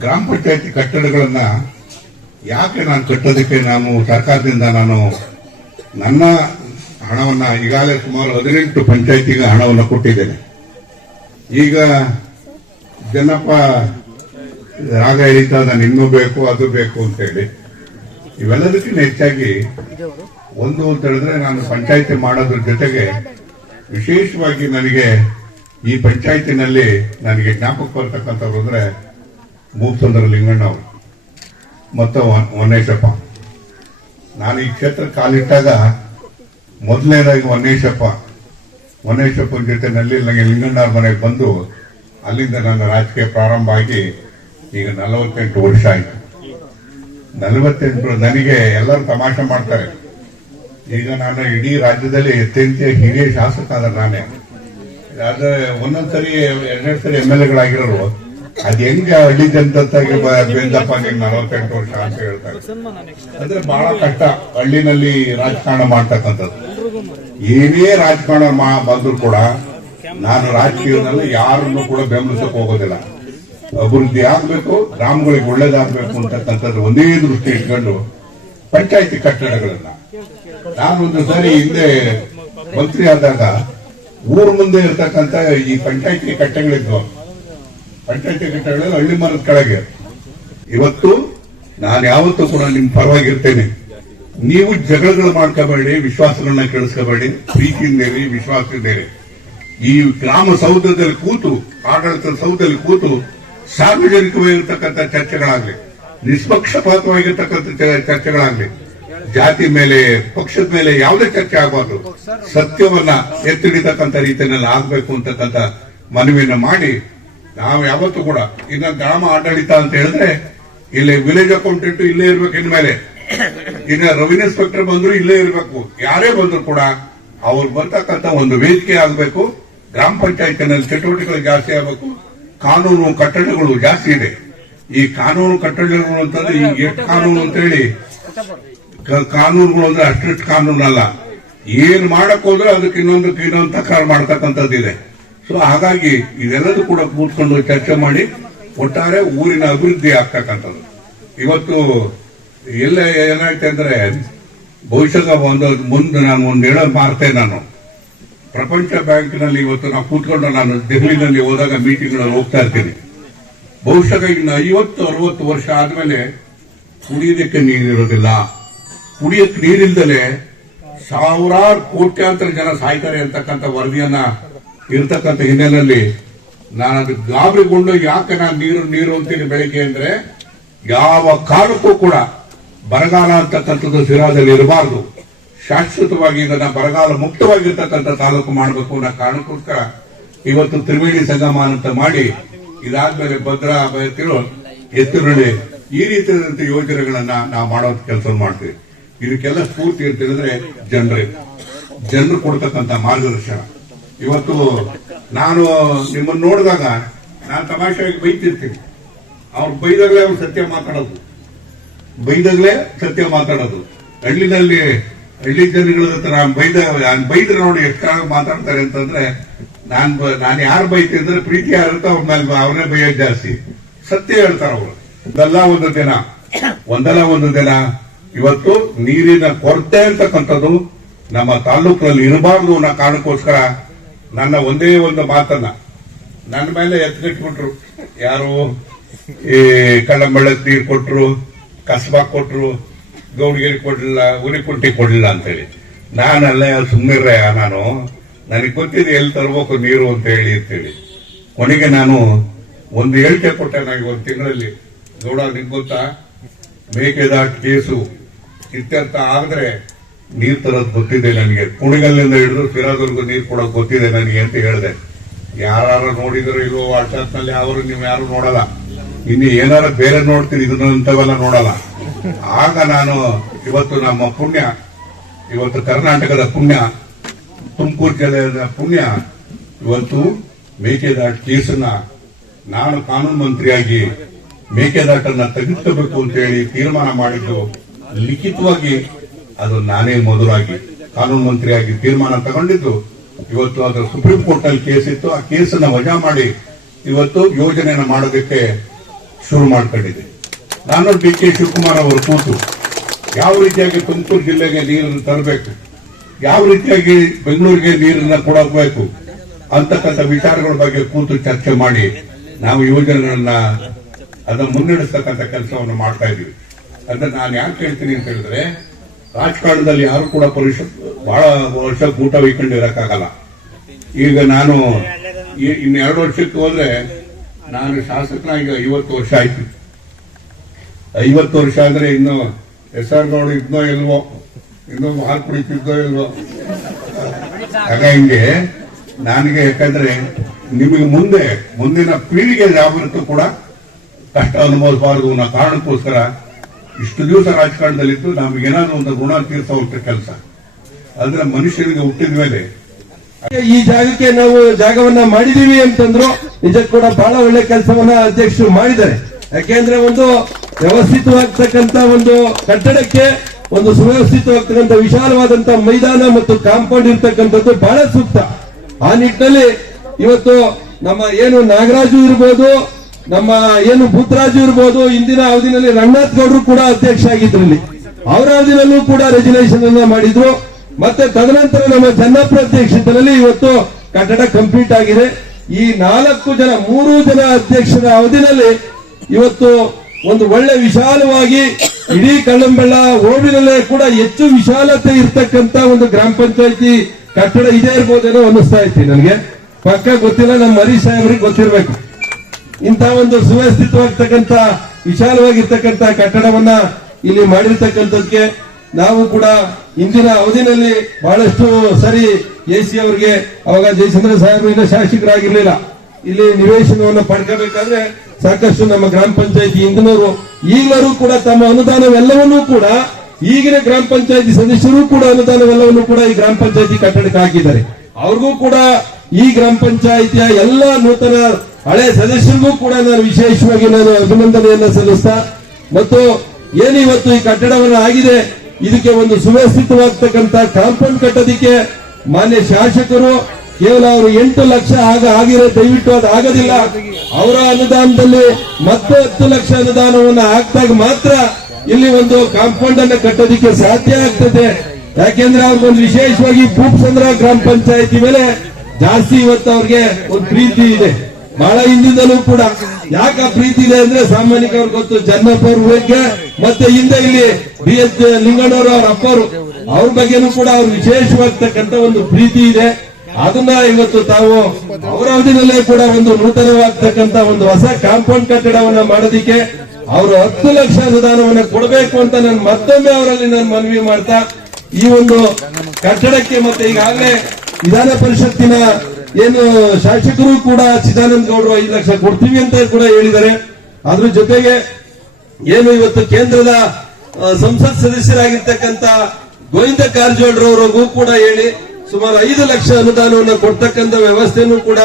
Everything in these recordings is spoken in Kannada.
ಗ್ರಾಮ ಪಂಚಾಯತಿ ಕಟ್ಟಡಗಳನ್ನ ಯಾಕೆ ನಾನು ಕಟ್ಟೋದಕ್ಕೆ ಸರ್ಕಾರದಿಂದ ನನ್ನ ಹಣವನ್ನ ಈಗಾಗಲೇ ಸುಮಾರು 18 ಪಂಚಾಯತಿಗೆ ಹಣವನ್ನು ಕೊಟ್ಟಿದ್ದೇನೆ. ಈಗ ಜನಪ್ಪ ಆಗ ಹೇಳಿದ್ದ ನಾನು ಇನ್ನೂ ಬೇಕು ಅದು ಬೇಕು ಅಂತ ಹೇಳಿ, ಇವೆಲ್ಲದಕ್ಕಿಂತ ಹೆಚ್ಚಾಗಿ ಒಂದು ಅಂತ ಹೇಳಿದ್ರೆ ನಾನು ಪಂಚಾಯತಿ ಮಾಡೋದ್ರ ಜೊತೆಗೆ ವಿಶೇಷವಾಗಿ ನನಗೆ ಈ ಪಂಚಾಯತಿನಲ್ಲಿ ನನಗೆ ಜ್ಞಾಪಕ ಬರ್ತಕ್ಕಂಥವ್ರು ಅಂದ್ರೆ ಮೂಪಸಂದ್ರ ಲಿಂಗಣ್ಣ ಅವರು ಮತ್ತು ವನ್ನೇಶಪ್ಪ. ನಾನು ಈ ಕ್ಷೇತ್ರ ಕಾಲಿಟ್ಟಾಗ ಮೊದಲನೇದಾಗಿ ವನ್ನೇಶಪ್ಪನ ಜೊತೆನಲ್ಲಿ ನನಗೆ ಲಿಂಗಣ್ಣ ಅವ್ರ ಮನೆಗೆ ಬಂದು ಅಲ್ಲಿಂದ ನನ್ನ ರಾಜಕೀಯ ಪ್ರಾರಂಭ ಆಗಿ ಈಗ 48 ವರ್ಷ ಆಯ್ತು. 48 ನನಗೆ ಎಲ್ಲರೂ ತಮಾಷೆ ಮಾಡ್ತಾರೆ. ಈಗ ನಾನು ಇಡೀ ರಾಜ್ಯದಲ್ಲಿ ಅತ್ಯಂತ ಹಿರಿಯ ಶಾಸಕ ಆದ ನಾನೇ. ಆದ್ರೆ ಒಂದೊಂದ್ಸರಿ 2 ಸರಿ MLA ಗಳಾಗಿರೋರು ಅದ್ ಹೆಂಗೆ ಹಳ್ಳಿ ಜನತಾಗಿ ಬೇಂದಪ್ಪ ನಿಮ್ಗೆ 48 ವರ್ಷ ಅಂತ ಹೇಳ್ತಾರೆ. ಅಂದ್ರೆ ಬಹಳ ಕಷ್ಟ ಹಳ್ಳಿನಲ್ಲಿ ರಾಜಕಾರಣ ಮಾಡ್ತಕ್ಕಂಥದ್ದು. ಏನೇ ರಾಜಕಾರಣ ಬಂದ್ರು ಕೂಡ ನಾನು ರಾಜಕೀಯದಲ್ಲಿ ಯಾರನ್ನು ಕೂಡ ಬೆಂಬಲಿಸಕ್ ಹೋಗೋದಿಲ್ಲ. ಅಭಿವೃದ್ಧಿ ಆಗ್ಬೇಕು, ಗ್ರಾಮಗಳಿಗೆ ಒಳ್ಳೇದಾಗ್ಬೇಕು ಅಂತಕ್ಕಂಥದ್ದು ಒಂದೇ ದೃಷ್ಟಿ ಇಟ್ಕೊಂಡು ಪಂಚಾಯತಿ ಕಟ್ಟಡಗಳನ್ನ ನಾನೊಂದು ಸಾರಿ ಹಿಂದೆ ಮಂತ್ರಿ ಆದಾಗ ಊರ ಮುಂದೆ ಇರ್ತಕ್ಕಂಥ ಈ ಪಂಚಾಯತಿ ಕಟ್ಟೆಗಳಿದ್ವು. ಪಂಚಾಯತಿ ಕಟ್ಟೆಗಳಲ್ಲಿ ಹಳ್ಳಿ ಮರದ ಕೆಳಗೆ ಇವತ್ತು ನಾನು ಯಾವತ್ತೂ ಕೂಡ ನಿಮ್ ಪರವಾಗಿರ್ತೇನೆ. ನೀವು ಜಗಳಗಳು ಮಾಡ್ಕೋಬೇಡಿ, ವಿಶ್ವಾಸಗಳನ್ನ ಕೆಡಿಸ್ಕೋಬೇಡಿ, ಪ್ರೀತಿಯಿಂದೇರಿ, ವಿಶ್ವಾಸದಿಂದೇರಿ. ಈ ಗ್ರಾಮ ಸೌಧದಲ್ಲಿ ಕೂತು, ಆಡಳಿತ ಸೌಧದಲ್ಲಿ ಕೂತು ಸಾರ್ವಜನಿಕವಾಗಿರ್ತಕ್ಕಂಥ ಚರ್ಚೆಗಳಾಗ್ಲಿ, ನಿಷ್ಪಕ್ಷಪಾತವಾಗಿರ್ತಕ್ಕಂಥ ಚರ್ಚೆಗಳಾಗ್ಲಿ, ಜಾತಿ ಮೇಲೆ ಪಕ್ಷದ ಮೇಲೆ ಯಾವುದೇ ಚರ್ಚೆ ಆಗಬಾರ್ದು, ಸತ್ಯವನ್ನ ಎತ್ತಿಡಿತಕ್ಕಂಥ ರೀತಿಯಲ್ಲಿ ಆಗ್ಬೇಕು ಅಂತಕ್ಕಂಥ ಮನವಿಯನ್ನ ಮಾಡಿ ನಾವು ಯಾವತ್ತೂ ಕೂಡ ಇನ್ನ ಗ್ರಾಮ ಆಡಳಿತ ಅಂತ ಹೇಳಿದ್ರೆ ಇಲ್ಲಿ ವಿಲೇಜ್ ಅಕೌಂಟೆಂಟ್ ಇಲ್ಲೇ ಇರ್ಬೇಕು. ಇನ್ಮೇಲೆ ಇನ್ನ ರೆವಿನ್ಯೂ ಇನ್ಸ್ಪೆಕ್ಟರ್ ಬಂದ್ರು ಇಲ್ಲೇ ಇರಬೇಕು. ಯಾರೇ ಬಂದ್ರು ಕೂಡ ಅವ್ರು ಬರ್ತಕ್ಕಂಥ ಒಂದು ವೇದಿಕೆ ಆಗಬೇಕು. ಗ್ರಾಮ ಪಂಚಾಯತಿನಲ್ಲಿ ಚಟುವಟಿಕೆಗಳು ಜಾಸ್ತಿ ಆಗಬೇಕು. ಕಾನೂನು ಕಟ್ಟಡಗಳು ಜಾಸ್ತಿ ಇದೆ. ಈ ಕಾನೂನು ಕಟ್ಟಡಗಳು ಅಂತಂದ್ರೆ ಈಗ ಎಷ್ಟು ಕಾನೂನು ಅಂತ ಹೇಳಿ ಕಾನೂನುಗಳು ಅಂದ್ರೆ ಅಷ್ಟಿಷ್ಟು ಕಾನೂನಲ್ಲ. ಏನ್ ಮಾಡಕ್ ಹೋದ್ರೆ ಅದಕ್ಕೆ ಇನ್ನೊಂದು ತಕರಾರು ಮಾಡ್ತಕ್ಕಂಥದ್ದು ಇದೆ. ಸೊ ಹಾಗಾಗಿ ಇದೆಲ್ಲದೂ ಕೂಡ ಕೂತ್ಕೊಂಡು ಚರ್ಚೆ ಮಾಡಿ ಒಟ್ಟಾರೆ ಊರಿನ ಅಭಿವೃದ್ಧಿ ಆಗ್ತಕ್ಕಂಥದ್ದು. ಇವತ್ತು ಎಲ್ಲ ಏನಾಯ್ತು ಅಂದ್ರೆ ಬಹುಶಃ ಮುಂದೆ ನಾನು ಒಂದು ಹೇಳೋದು ಮಾಡ್ತೇನೆ. ನಾನು ಪ್ರಪಂಚ ಬ್ಯಾಂಕ್ನಲ್ಲಿ ಇವತ್ತು ನಾವು ಕೂತ್ಕೊಂಡು ನಾನು ದೆಹಲಿನಲ್ಲಿ ಹೋದಾಗ ಮೀಟಿಂಗ್ಗಳಲ್ಲಿ ಹೋಗ್ತಾ ಇರ್ತೀನಿ. ಬಹುಶಃ ಇನ್ನು 50-60 ವರ್ಷ ಆದ್ಮೇಲೆ ಕುಡಿಯೋದಕ್ಕೆ ನೀರಿರೋದಿಲ್ಲ. ಕುಡಿಯಕ್ಕೆ ನೀರಿಲ್ದಲೆ ಸಾವಿರಾರು ಕೋಟ್ಯಾಂತರ ಜನ ಸಾಯ್ತಾರೆ ಅಂತಕ್ಕಂಥ ವರದಿಯನ್ನ ಇರ್ತಕ್ಕಂಥ ಹಿನ್ನೆಲೆಯಲ್ಲಿ ನಾನು ಅದಕ್ಕೆ ಗಾಬರಿಗೊಂಡು ಯಾಕೆ ನಾನು ನೀರು ಅಂತೀನಿ ಬೆಳಿಗ್ಗೆ ಅಂದ್ರೆ ಯಾವ ಕಾಲಕ್ಕೂ ಕೂಡ ಬರಗಾಲ ಅಂತಕ್ಕಂಥದ್ದು ಸಿರಾದಲ್ಲಿ ಇರಬಾರದು. ಶಾಶ್ವತವಾಗಿ ಇದನ್ನ ಬರಗಾಲ ಮುಕ್ತವಾಗಿರ್ತಕ್ಕಂಥ ತಾಲೂಕು ಮಾಡಬೇಕು ಅನ್ನೋ ಕಾರಣಕ್ಕೋಸ್ಕರ ಇವತ್ತು ತ್ರಿವೇಣಿ ಸಂಗಮ ಅಂತ ಮಾಡಿ ಇದಾದ್ಮೇಲೆ ಭದ್ರಾ ಬಯತಿರು ಎತ್ತುನಳ್ಳಿ ಈ ರೀತಿಯಾದಂಥ ಯೋಜನೆಗಳನ್ನ ನಾವು ಮಾಡೋ ಕೆಲಸ ಮಾಡ್ತೀವಿ. ಇದಕ್ಕೆಲ್ಲ ಸ್ಫೂರ್ತಿ ಅಂತ ಹೇಳಿದ್ರೆ ಜನರು ಕೊಡ್ತಕ್ಕಂಥ ಮಾರ್ಗದರ್ಶನ. ಇವತ್ತು ನಾನು ನಿಮ್ಮನ್ನು ನೋಡಿದಾಗ ನಾನು ತಮಾಷೆಯಾಗಿ ಬೈತಿರ್ತೀನಿ. ಅವ್ರು ಬೈದಾಗಲೇ ಅವ್ರು ಸತ್ಯ ಮಾತಾಡೋದು. ಹಳ್ಳಿ ಜನಗಳ ಹತ್ರ ಬೈದ್ರೆ ನೋಡಿ ಎಷ್ಟು ಮಾತಾಡ್ತಾರೆ ಅಂತಂದ್ರೆ ನಾನು ಯಾರು ಬೈತಿ ಅಂದ್ರೆ ಪ್ರೀತಿ ಯಾರಿರುತ್ತೋ ಅವ್ರ ಮೇಲೆ ಅವ್ರನ್ನೇ ಬೈಯೋದು ಜಾಸ್ತಿ. ಸತ್ಯ ಹೇಳ್ತಾರ ಅವರು. ಒಂದಲ್ಲ ಒಂದು ದಿನ ಇವತ್ತು ನೀರಿನ ಕೊರತೆ ಅಂತಕ್ಕಂಥದ್ದು ನಮ್ಮ ತಾಲೂಕಿನಲ್ಲಿ ಇರಬಾರ್ದು ಅನ್ನೋ ಕಾರಣಕ್ಕೋಸ್ಕರ ನನ್ನ ಒಂದೇ ಒಂದು ಮಾತನ್ನ ನನ್ನ ಮೇಲೆ ಎತ್ಕಟ್ಬಿಟ್ರು. ಯಾರು ಈ ಕಳ್ಳಂಬಳ್ಳಕ್ ನೀರು ಕೊಟ್ರು, ಕಸಬಾ ಕೊಟ್ರು, ಗೌಡಗಿರಿ ಕೊಡ್ಲಿಲ್ಲ, ಉರಿಕುಂಟಿ ಕೊಡ್ಲಿಲ್ಲ ಅಂತೇಳಿ. ನಾನಲ್ಲೇ ಸುಮ್ಮನಿರ್ರೆ, ನನಗೆ ಗೊತ್ತಿದೆ ಎಲ್ಲಿ ತರಬೇಕು ನೀರು ಅಂತ ಹೇಳಿ. ಕೊನೆಗೆ ನಾನು ಒಂದು ಹೇಳಿಕೆ ಕೊಟ್ಟೆ. ನನಗೆ 1 ತಿಂಗಳಲ್ಲಿ ಗೌಡ ನಿಮ್ಗೆ ಗೊತ್ತಾ, ಮೇಕೆದಾಟು ಕೇಸು ಇತ್ಯರ್ಥ ಆದ್ರೆ ನೀರ್ ತರೋದು ಗೊತ್ತಿದೆ ನನಗೆ. ಕುಣಿಗಲ್ಲಿಂದ ಹಿಡಿದು ಸಿರಾದವರೆಗೂ ನೀರು ಕೊಡೋದು ಗೊತ್ತಿದೆ ನನಗೆ ಅಂತ ಹೇಳಿದೆ. ಯಾರು ನೋಡಿದ್ರು ಇಲ್ವೋ ವಾಟ್ಸ್ಆಪ್ ನಲ್ಲಿ ಅವರು ನೀವು ಯಾರು ನೋಡಲ್ಲ. ಇನ್ನು ಏನಾರ ಬೇರೆ ನೋಡ್ತೀನಿ, ಇದನ್ನಂತವೆಲ್ಲ ನೋಡಲ್ಲ. ಆಗ ನಾನು ಇವತ್ತು ನಮ್ಮ ಪುಣ್ಯ, ಇವತ್ತು ಕರ್ನಾಟಕದ ಪುಣ್ಯ, ತುಮಕೂರು ಜಿಲ್ಲೆಯ ಪುಣ್ಯ, ಇವತ್ತು ಮೇಕೆದಾಟು ಕೇಸನ್ನ ನಾನು ಕಾನೂನು ಮಂತ್ರಿಯಾಗಿ ಮೇಕೆದಾಟನ್ನ ತೆಗೆದುಕೋಬೇಕು ಅಂತ ಹೇಳಿ ತೀರ್ಮಾನ ಮಾಡಿದ್ದು ಲಿಖಿತವಾಗಿ ಅದು ನಾನೇ ಮೊದಲಾಗಿ ಕಾನೂನು ಮಂತ್ರಿಯಾಗಿ ತೀರ್ಮಾನ ತಗೊಂಡಿದ್ದು. ಇವತ್ತು ಅದು ಸುಪ್ರೀಂ ಕೋರ್ಟ್ ನಲ್ಲಿ ಕೇಸ್ ಇತ್ತು. ಆ ಕೇಸನ್ನ ವಜಾ ಮಾಡಿ ಇವತ್ತು ಯೋಜನೆಯನ್ನು ಮಾಡೋದಕ್ಕೆ ಶುರು ಮಾಡ್ಕೊಂಡಿದೆ. ನಾನು ಡಿ ಕೆ ಶಿವಕುಮಾರ್ ಅವರು ಕೂತು ಯಾವ ರೀತಿಯಾಗಿ ತುಮಕೂರು ಜಿಲ್ಲೆಗೆ ನೀರನ್ನು ತರಬೇಕು, ಯಾವ ರೀತಿಯಾಗಿ ಬೆಂಗಳೂರಿಗೆ ನೀರನ್ನ ಕೊಡಬೇಕು ಅಂತಕ್ಕಂಥ ವಿಚಾರಗಳ ಬಗ್ಗೆ ಕೂತು ಚರ್ಚೆ ಮಾಡಿ ನಾವು ಯೋಜನೆಗಳನ್ನ ಅದನ್ನು ಮುನ್ನಡೆಸ್ತಕ್ಕಂಥ ಕೆಲಸವನ್ನು ಮಾಡ್ತಾ ಇದ್ದೀವಿ. ಅಂದ್ರೆ ನಾನು ಯಾಕೆ ಹೇಳ್ತೀನಿ ಅಂತ ಹೇಳಿದ್ರೆ, ರಾಜಕಾರಣದಲ್ಲಿ ಯಾರು ಕೂಡ ಬಹಳ ವರ್ಷ ಊಟ ವೈಕೊಂಡು ಇರಕ್ಕಾಗಲ್ಲ. ಈಗ ನಾನು ಇನ್ನು 2 ವರ್ಷಕ್ಕೆ ಹೋದ್ರೆ ನಾನು ಶಾಸಕನಾಗಿ 50 ವರ್ಷ ಆಯ್ತು. 50 ವರ್ಷ ಅಂದ್ರೆ ಇನ್ನು SR ಗೌಡ ಇದ್ನೋ ಇಲ್ವೋ, ಇನ್ನು ಹಾಲು ಕುಡಿತಿದ್ದೋ ಇಲ್ವೋ. ಆಗ ಹಿಂಗೆ ನನಗೆ, ಯಾಕಂದ್ರೆ ನಿಮಗೆ ಮುಂದಿನ ಪೀಳಿಗೆ ಯಾವತ್ತೂ ಕೂಡ ಕಷ್ಟ ಅನುಭವಿಸಬಾರದು ಅನ್ನೋ ಕಾರಣಕ್ಕೋಸ್ಕರ ಇಷ್ಟು ದಿವಸ ರಾಜಕಾರಣದಲ್ಲಿದ್ದು ನಮಗೇನಾದ್ರೂ ಒಂದು ಋಣ ತೀರಿಸುವಂತ ಕೆಲಸ. ಅಂದ್ರೆ ಮನುಷ್ಯನಿಗೆ ಹುಟ್ಟಿದ ಮೇಲೆ ಈ ಜಾಗಕ್ಕೆ ನಾವು ಜಾಗವನ್ನ ಮಾಡಿದೀವಿ ಅಂತಂದ್ರು ನಿಜಕ್ಕೂ ಕೂಡ ಬಹಳ ಒಳ್ಳೆ ಕೆಲಸವನ್ನ ಅಧ್ಯಕ್ಷರು ಮಾಡಿದ್ದಾರೆ. ಯಾಕೆಂದ್ರೆ ಒಂದು ವ್ಯವಸ್ಥಿತವಾಗ್ತಕ್ಕಂತ ಒಂದು ಕಟ್ಟಡಕ್ಕೆ ಒಂದು ಸುವ್ಯವಸ್ಥಿತವಾಗ್ತಕ್ಕಂಥ ವಿಶಾಲವಾದಂತ ಮೈದಾನ ಮತ್ತು ಕಾಂಪೌಂಡ್ ಇರ್ತಕ್ಕಂಥದ್ದು ಬಹಳ ಸೂಕ್ತ. ಆ ನಿಟ್ಟಿನಲ್ಲಿ ಇವತ್ತು ನಮ್ಮ ಏನು ನಾಗರಾಜು ಇರ್ಬೋದು, ನಮ್ಮ ಏನು ಭೂತರಾಜು ಇರ್ಬೋದು, ಇಂದಿನ ಅವಧಿನಲ್ಲಿ ರಂಗನಾಥ್ ಗೌಡರು ಕೂಡ ಅಧ್ಯಕ್ಷ ಆಗಿದ್ರಲ್ಲಿ, ಅವರ ಅವಧಿನಲ್ಲೂ ಕೂಡ ರೆಜುಲೇಷನ್ ಅನ್ನ ಮಾಡಿದ್ರು. ಮತ್ತೆ ತದನಂತರ ನಮ್ಮ ಚನ್ನಪ್ಪ ಅಧ್ಯಕ್ಷತೆಯಲ್ಲಿ ಇವತ್ತು ಕಟ್ಟಡ ಕಂಪ್ಲೀಟ್ ಆಗಿದೆ. ಈ 3 ಜನ ಅಧ್ಯಕ್ಷರ ಅವಧಿನಲ್ಲಿ ಇವತ್ತು ಒಂದು ಒಳ್ಳೆ ವಿಶಾಲವಾಗಿ ಇಡೀ ಕಳ್ಳಂಬೆಳ್ಳ ಹೋಬಳಿನಲ್ಲೇ ಕೂಡ ಹೆಚ್ಚು ವಿಶಾಲತೆ ಇರ್ತಕ್ಕಂತ ಒಂದು ಗ್ರಾಮ ಪಂಚಾಯತಿ ಕಟ್ಟಡ ಇದೇ ಇರ್ಬೋದೇನೋ ಅನ್ನಿಸ್ತಾ ಇತ್ತು ನನಗೆ. ಪಕ್ಕ ಗೊತ್ತಿಲ್ಲ, ನಮ್ಮ ಹರೀಶ್ ಸಾಹೇಬ್ರಿಗೆ ಗೊತ್ತಿರಬೇಕು. ಇಂತಹ ಒಂದು ಸುವ್ಯವಸ್ಥಿತವಾಗ್ತಕ್ಕಂತ ವಿಶಾಲವಾಗಿರ್ತಕ್ಕಂತ ಕಟ್ಟಡವನ್ನ ಇಲ್ಲಿ ಮಾಡಿರ್ತಕ್ಕಂಥದ್ಕೆ ನಾವು ಕೂಡ ಇಂದಿನ ಅವಧಿನಲ್ಲಿ ಬಹಳಷ್ಟು ಸರಿ AC ಅವರಿಗೆ, ಅವಾಗ ಜಯಚಂದ್ರ ಸಾಹೇಬರು ಇನ್ನ ಶಾಸಕರಾಗಿರ್ಲಿಲ್ಲ, ಇಲ್ಲಿ ನಿವೇಶನವನ್ನು ಪಡ್ಕೋಬೇಕಾದ್ರೆ ಸಾಕಷ್ಟು ನಮ್ಮ ಗ್ರಾಮ ಪಂಚಾಯತಿ ಇಂದಿನವರು ಈಗಲೂ ಕೂಡ ತಮ್ಮ ಅನುದಾನವೆಲ್ಲವನ್ನೂ ಕೂಡ ಈಗಿನ ಗ್ರಾಮ ಪಂಚಾಯತಿ ಸದಸ್ಯರು ಕೂಡ ಅನುದಾನವೆಲ್ಲವನ್ನೂ ಕೂಡ ಈ ಗ್ರಾಮ ಪಂಚಾಯತಿ ಕಟ್ಟಡಕ್ಕೆ ಹಾಕಿದ್ದಾರೆ. ಅವ್ರಿಗೂ ಕೂಡ ಈ ಗ್ರಾಮ ಪಂಚಾಯತಿಯ ಎಲ್ಲ ನೂತನ ಹಳೆ ಸದಸ್ಯರಿಗೂ ಕೂಡ ನಾನು ವಿಶೇಷವಾಗಿ ಅಭಿನಂದನೆಯನ್ನ ಸಲ್ಲಿಸ್ತಾ, ಮತ್ತು ಏನಿವತ್ತು ಈ ಕಟ್ಟಡವನ್ನು ಆಗಿದೆ ಇದಕ್ಕೆ ಒಂದು ಸುವ್ಯವಸ್ಥಿತವಾಗ್ತಕ್ಕಂಥ ಕಾಂಪೌಂಡ್ ಕಟ್ಟೋದಿಕ್ಕೆ ಮಾನ್ಯ ಶಾಸಕರು ಕೇವಲ ಅವರು 8 ಲಕ್ಷ ಆಗಿರೋ, ದಯವಿಟ್ಟು ಅದು ಆಗೋದಿಲ್ಲ. ಅವರ ಅನುದಾನದಲ್ಲಿ ಮತ್ತೆ 10 ಲಕ್ಷ ಅನುದಾನವನ್ನು ಹಾಕಿದಾಗ ಮಾತ್ರ ಇಲ್ಲಿ ಒಂದು ಕಾಂಪೌಂಡ್ ಅನ್ನು ಕಟ್ಟೋದಿಕ್ಕೆ ಸಾಧ್ಯ ಆಗ್ತದೆ. ಯಾಕೆಂದ್ರೆ ಅವ್ರಿಗೊಂದು ವಿಶೇಷವಾಗಿ ಭೂಪಸಂದ್ರ ಗ್ರಾಮ ಪಂಚಾಯತಿ ಮೇಲೆ ಜಾಸ್ತಿ ಇವತ್ತು ಅವ್ರಿಗೆ ಒಂದು ಪ್ರೀತಿ ಇದೆ, ಬಹಳ ಹಿಂದಿಂದಲೂ ಕೂಡ. ಯಾಕೆ ಪ್ರೀತಿ ಇದೆ ಅಂದ್ರೆ ಸಾಮಾನ್ಯಕ್ಕೆ ಅವ್ರಿಗೆ ಗೊತ್ತು, ಜನ್ನಪ್ಪ ಅವ್ರ ಬಗ್ಗೆ, ಮತ್ತೆ ಹಿಂದೆ ಇಲ್ಲಿ BS ಲಿಂಗಣ್ಣವರು ಅವ್ರ ಅಪ್ಪರು, ಅವ್ರ ಬಗ್ಗೆನೂ ಕೂಡ ಅವ್ರ ವಿಶೇಷವಾಗ್ತಕ್ಕಂಥ ಒಂದು ಪ್ರೀತಿ ಇದೆ. ಅದನ್ನ ಇವತ್ತು ತಾವು ಅವರ ಅವಧಿನಲ್ಲೇ ಕೂಡ ಒಂದು ನೂತನವಾಗ್ತಕ್ಕಂಥ ಒಂದು ಹೊಸ ಕಾಂಪೌಂಡ್ ಕಟ್ಟಡವನ್ನ ಮಾಡೋದಿಕ್ಕೆ ಅವರು 10 ಲಕ್ಷ ಅನುದಾನವನ್ನ ಕೊಡಬೇಕು ಅಂತ ನಾನು ಮತ್ತೊಮ್ಮೆ ಅವರಲ್ಲಿ ನಾನು ಮನವಿ ಮಾಡ್ತಾ, ಈ ಒಂದು ಕಟ್ಟಡಕ್ಕೆ ಮತ್ತೆ ಈಗಾಗಲೇ ವಿಧಾನ ಪರಿಷತ್ತಿನ ಏನು ಶಾಸಕರು ಕೂಡ ಚಿದಾನಂದ ಗೌಡರು 5 ಲಕ್ಷ ಕೊಡ್ತೀವಿ ಅಂತ ಕೂಡ ಹೇಳಿದ್ದಾರೆ. ಅದ್ರ ಜೊತೆಗೆ ಏನು ಇವತ್ತು ಕೇಂದ್ರದ ಸಂಸತ್ ಸದಸ್ಯರಾಗಿರ್ತಕ್ಕಂಥ ಗೋವಿಂದ ಕಾರಜೋಳರವರಿಗೂ ಕೂಡ ಹೇಳಿ ಸುಮಾರು 5 ಲಕ್ಷ ಅನುದಾನವನ್ನು ಕೊಡ್ತಕ್ಕಂಥ ವ್ಯವಸ್ಥೆಯನ್ನು ಕೂಡ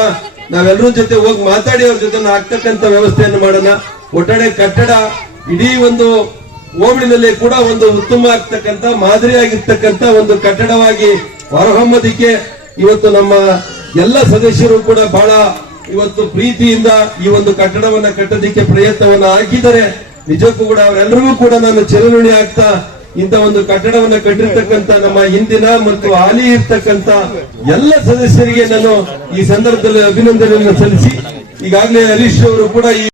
ನಾವೆಲ್ಲರ ಜೊತೆ ಹೋಗಿ ಮಾತಾಡಿ ಅವ್ರ ಜೊತೆ ಆಗ್ತಕ್ಕಂಥ ವ್ಯವಸ್ಥೆಯನ್ನು ಮಾಡೋಣ. ಒಟ್ಟಾರೆ ಕಟ್ಟಡ ಇಡೀ ಒಂದು ಹೋಬಳಿನಲ್ಲಿ ಕೂಡ ಒಂದು ಉತ್ತಮ ಆಗ್ತಕ್ಕಂಥ ಮಾದರಿಯಾಗಿರ್ತಕ್ಕಂಥ ಒಂದು ಕಟ್ಟಡವಾಗಿ ಹೊರಹೊಮ್ಮದಿಕ್ಕೆ ಇವತ್ತು ನಮ್ಮ ಎಲ್ಲ ಸದಸ್ಯರು ಕೂಡ ಬಹಳ ಇವತ್ತು ಪ್ರೀತಿಯಿಂದ ಈ ಒಂದು ಕಟ್ಟಡವನ್ನ ಕಟ್ಟೋದಿಕ್ಕೆ ಪ್ರಯತ್ನವನ್ನ ಹಾಕಿದ್ದಾರೆ. ನಿಜಕ್ಕೂ ಕೂಡ ಅವರೆಲ್ಲರಿಗೂ ಕೂಡ ನಾನು ಚಿರಋಣಿ ಆಗ್ತಾ ಇಂಥ ಒಂದು ಕಟ್ಟಡವನ್ನ ಕಟ್ಟಿರ್ತಕ್ಕಂಥ ನಮ್ಮ ಹಿಂದಿನ ಮತ್ತು ಹಾಲಿ ಇರ್ತಕ್ಕಂಥ ಎಲ್ಲ ಸದಸ್ಯರಿಗೆ ನಾನು ಈ ಸಂದರ್ಭದಲ್ಲಿ ಅಭಿನಂದನೆಯನ್ನು ಸಲ್ಲಿಸಿ, ಈಗಾಗಲೇ ಹರೀಶ್ ಅವರು ಕೂಡ ಈ